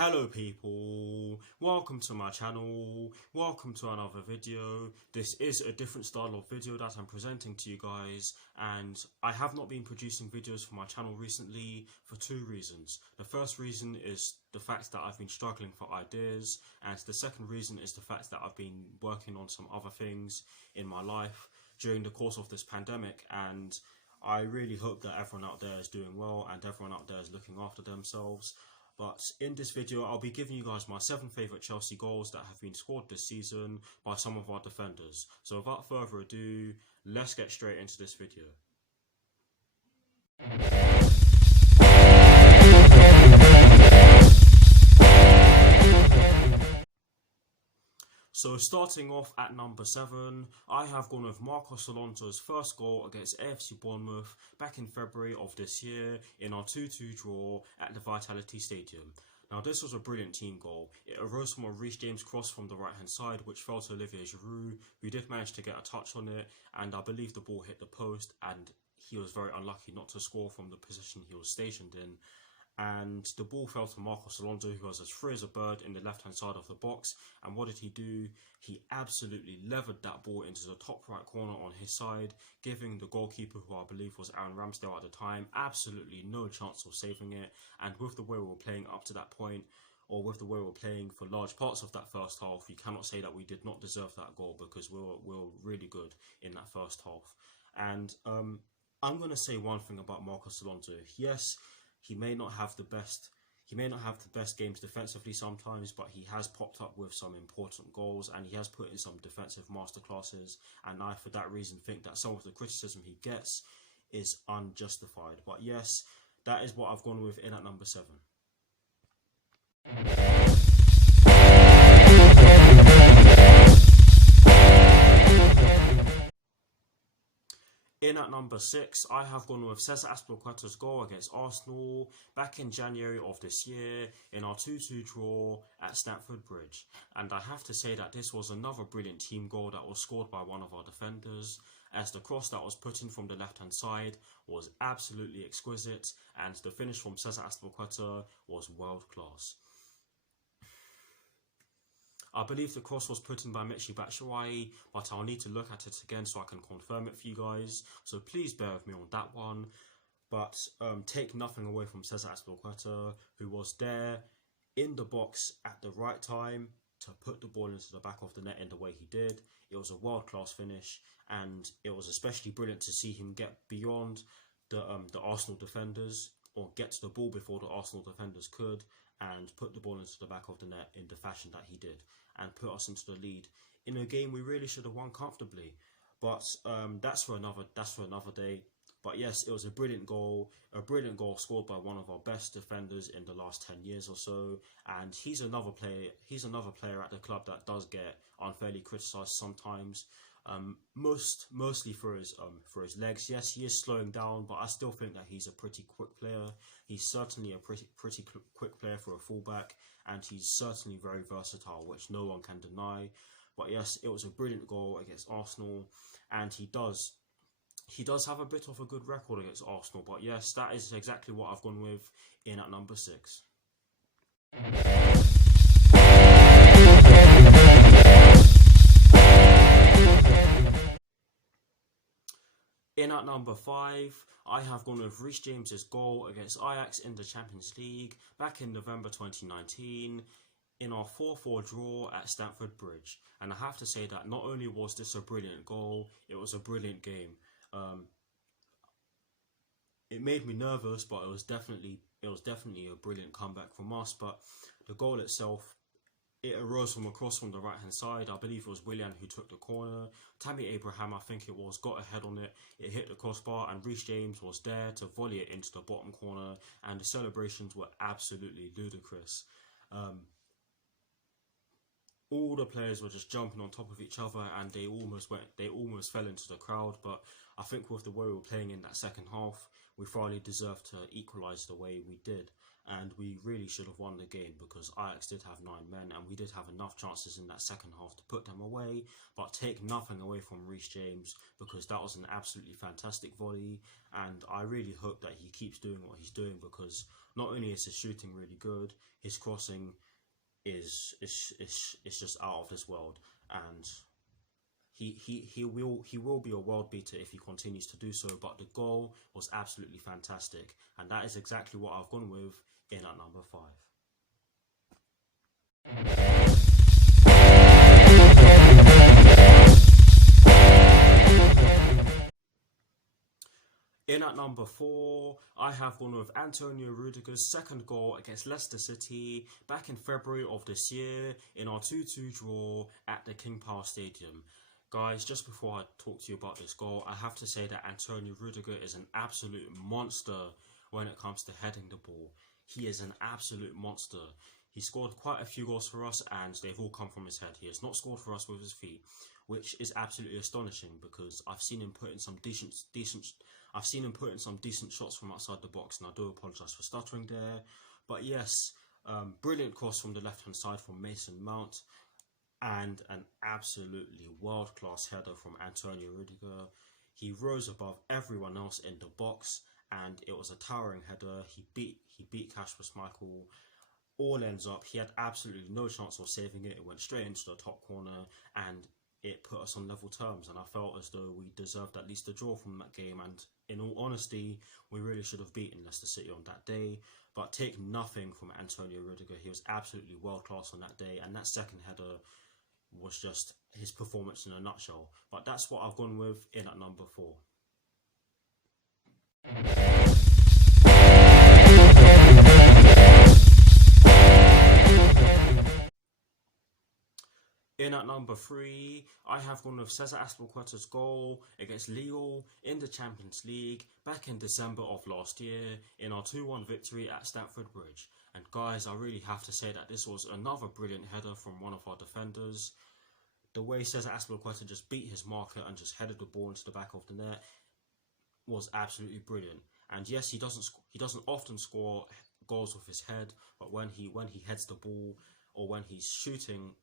Hello people, welcome to my channel, welcome to another video. This is a different style of video that I'm presenting to you guys, and I have not been producing videos for my channel recently for two reasons. The first reason is the fact that I've been struggling for ideas, and the second reason is the fact that I've been working on some other things in my life during the course of this pandemic, and I really hope that everyone out there is doing well and everyone out there is looking after themselves. But in this video, I'll be giving you guys my 7 favourite Chelsea goals that have been scored this season by some of our defenders. So without further ado, let's get straight into this video. So starting off at number 7, I have gone with Marcos Alonso's first goal against AFC Bournemouth back in February of this year in our 2-2 draw at the Vitality Stadium. Now this was a brilliant team goal. It arose from a Reece James cross from the right hand side which fell to Olivier Giroud, who did manage to get a touch on it, and I believe the ball hit the post and he was very unlucky not to score from the position he was stationed in. And the ball fell to Marcos Alonso, who was as free as a bird in the left hand side of the box. And what did he do? He absolutely levered that ball into the top right corner on his side, giving the goalkeeper, who I believe was Aaron Ramsdale at the time, absolutely no chance of saving it. And with the way we were playing up to that point, or with the way we were playing for large parts of that first half, you cannot say that we did not deserve that goal, because we were really good in that first half. And I'm going to say one thing about Marcos Alonso. Yes, he may not have the best games defensively sometimes, but he has popped up with some important goals and he has put in some defensive masterclasses, and I for that reason think that some of the criticism he gets is unjustified. But yes, that is what I've gone with in at number 7. In at number 6, I have gone with Cesar Azpilicueta's goal against Arsenal back in January of this year in our 2-2 draw at Stamford Bridge. And I have to say that this was another brilliant team goal that was scored by one of our defenders, as the cross that was put in from the left hand side was absolutely exquisite and the finish from Cesar Azpilicueta was world class. I believe the cross was put in by Michy Batshuayi, but I'll need to look at it again so I can confirm it for you guys. So please bear with me on that one. But take nothing away from Cesar Azpilicueta, who was there in the box at the right time to put the ball into the back of the net in the way he did. It was a world-class finish, and it was especially brilliant to see him get beyond the Arsenal defenders, or get to the ball before the Arsenal defenders could, and put the ball into the back of the net in the fashion that he did, and put us into the lead in a game we really should have won comfortably. But that's for another day. But yes, it was a brilliant goal scored by one of our best defenders in the last 10 years or so, and he's another player at the club that does get unfairly criticised sometimes. Mostly for his legs. Yes, he is slowing down, but I still think that he's a pretty quick player. He's certainly a pretty quick player for a fullback, and he's certainly very versatile, which no one can deny. But yes, it was a brilliant goal against Arsenal, and he does have a bit of a good record against Arsenal. But yes, that is exactly what I've gone with in at number 6. In at number 5, I have gone with Reece James's goal against Ajax in the Champions League back in November 2019 in our 4-4 draw at Stamford Bridge. And I have to say that not only was this a brilliant goal, it was a brilliant game. It made me nervous, but it was definitely a brilliant comeback from us. But the goal itself, it arose from a cross from the right hand side. I believe it was Willian who took the corner. Tammy Abraham, I think it was, got a head on it. It hit the crossbar, and Reece James was there to volley it into the bottom corner, and the celebrations were absolutely ludicrous. All the players were just jumping on top of each other, and they almost fell into the crowd. But I think with the way we were playing in that second half, we thoroughly deserved to equalise the way we did. and we really should have won the game because Ajax did have 9 men and we did have enough chances in that second half to put them away. But take nothing away from Reece James because that was an absolutely fantastic volley, and I really hope that he keeps doing what he's doing because not only is his shooting really good, his crossing is just out of this world, and he will be a world beater if he continues to do so. But the goal was absolutely fantastic, and that is exactly what I've gone with in at number 5. In at number 4, I have gone with Antonio Rudiger's second goal against Leicester City back in February of this year in our 2-2 draw at the King Power Stadium. Guys, just before I talk to you about this goal, I have to say that Antonio Rudiger is an absolute monster when it comes to heading the ball. He is an absolute monster. He scored quite a few goals for us and they've all come from his head. He has not scored for us with his feet, which is absolutely astonishing because I've seen him put in some decent shots from outside the box, and I do apologise for stuttering there. But yes, brilliant cross from the left-hand side from Mason Mount, and an absolutely world-class header from Antonio Rudiger. He rose above everyone else in the box, and it was a towering header. He beat Kasper Schmeichel. All ends up. He had absolutely no chance of saving it. It went straight into the top corner, and it put us on level terms, and I felt as though we deserved at least a draw from that game. And in all honesty, we really should have beaten Leicester City on that day. But take nothing from Antonio Rudiger. He was absolutely world class on that day, and that second header was just his performance in a nutshell. But that's what I've gone with in at number 4. In at number 3, I have gone with Cesar Azpilicueta's goal against Lille in the Champions League back in December of last year in our 2-1 victory at Stamford Bridge. And guys, I really have to say that this was another brilliant header from one of our defenders. The way Cesar Azpilicueta just beat his marker and just headed the ball into the back of the net was absolutely brilliant. And yes, he doesn't often score goals with his head, but when he heads the ball or when he's shooting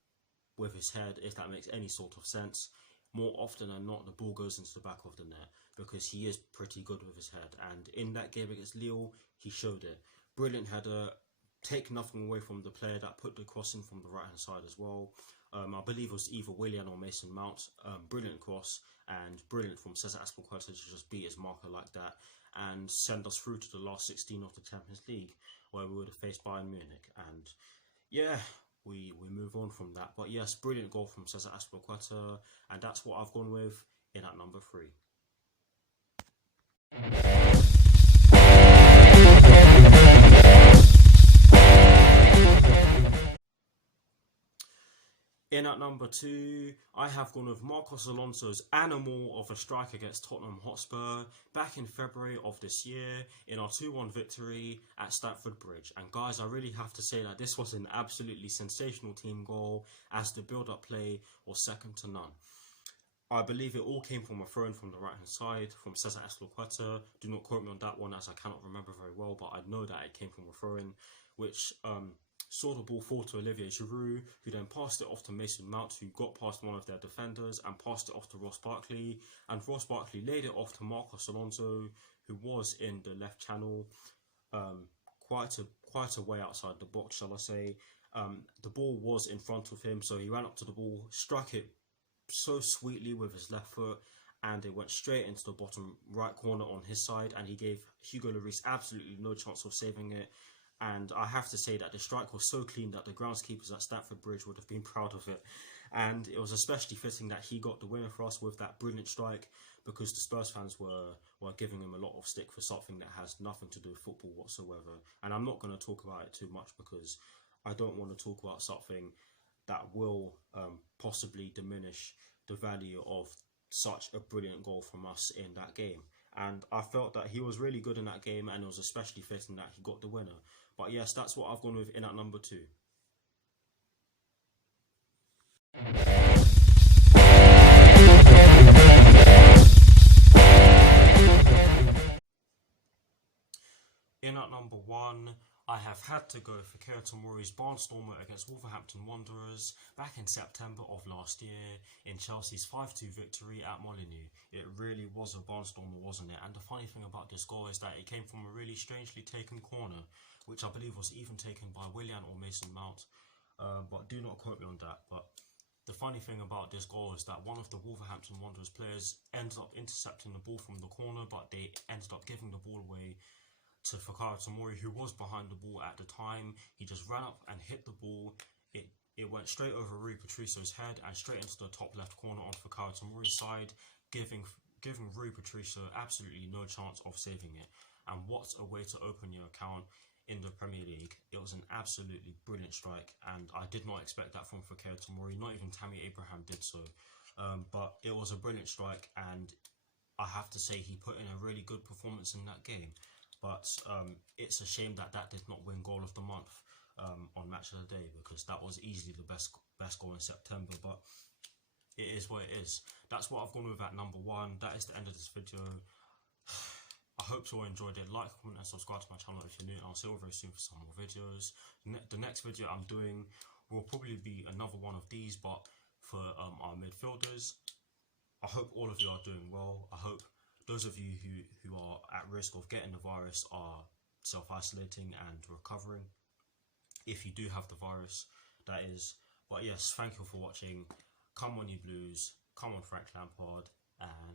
with his head, if that makes any sort of sense, more often than not the ball goes into the back of the net because he is pretty good with his head. And in that game against Lille, he showed it. Brilliant header. Take nothing away from the player that put the cross in from the right hand side as well. I believe it was either Willian or Mason Mount. Brilliant cross, and brilliant from Cesar Azpilicueta to just beat his marker like that and send us through to the last 16 of the Champions League, where we would have faced Bayern Munich. And yeah, we move on from that. But yes, brilliant goal from Cesar Azpilicueta, and that's what I've gone with in at number 3. In at number 2, I have gone with Marcos Alonso's animal of a strike against Tottenham Hotspur back in February of this year in our 2-1 victory at Stamford Bridge. And guys, I really have to say that this was an absolutely sensational team goal, as the build-up play was second to none. I believe it all came from a throw-in from the right-hand side from Cesar Azpilicueta. Do not quote me on that one, as I cannot remember very well, but I know that it came from a throw-in, which saw the ball fall to Olivier Giroud, who then passed it off to Mason Mount, who got past one of their defenders and passed it off to Ross Barkley. And Ross Barkley laid it off to Marcos Alonso, who was in the left channel, quite a way outside the box, shall I say. The ball was in front of him, so he ran up to the ball, struck it so sweetly with his left foot, and it went straight into the bottom right corner on his side, and he gave Hugo Lloris absolutely no chance of saving it. And I have to say that the strike was so clean that the groundskeepers at Stamford Bridge would have been proud of it. And it was especially fitting that he got the winner for us with that brilliant strike, because the Spurs fans were giving him a lot of stick for something that has nothing to do with football whatsoever. And I'm not going to talk about it too much because I don't want to talk about something that will possibly diminish the value of such a brilliant goal from us in that game. And I felt that he was really good in that game, and it was especially fitting that he got the winner. But yes, that's what I've gone with in at number 2. In at number 1, I have had to go for Kaya Tomori's barnstormer against Wolverhampton Wanderers back in September of last year in Chelsea's 5-2 victory at Molineux. It really was a barnstormer, wasn't it? And the funny thing about this goal is that it came from a really strangely taken corner, which I believe was even taken by Willian or Mason Mount, but do not quote me on that. But the funny thing about this goal is that one of the Wolverhampton Wanderers players ended up intercepting the ball from the corner, but they ended up giving the ball away to Fikayo Tomori, who was behind the ball at the time. He just ran up and hit the ball. It went straight over Rui Patricio's head and straight into the top left corner on Fikayo Tomori's side, giving Rui Patricio absolutely no chance of saving it. And what a way to open your account in the Premier League. It was an absolutely brilliant strike, and I did not expect that from Fikayo Tomori. Not even Tammy Abraham did so. But it was a brilliant strike, and I have to say he put in a really good performance in that game. But it's a shame that that did not win goal of the month on Match of the Day, because that was easily the best goal in September. But it is what it is. That's what I've gone with at number 1. That is the end of this video. I hope you all enjoyed it. Like, comment and subscribe to my channel if you're new, and I'll see you all very soon for some more videos. The next video I'm doing will probably be another one of these, but for our midfielders. I hope all of you are doing well. I hope those of you who are at risk of getting the virus are self-isolating and recovering, if you do have the virus, that is. But yes, thank you for watching. Come on, you Blues. Come on, Frank Lampard. And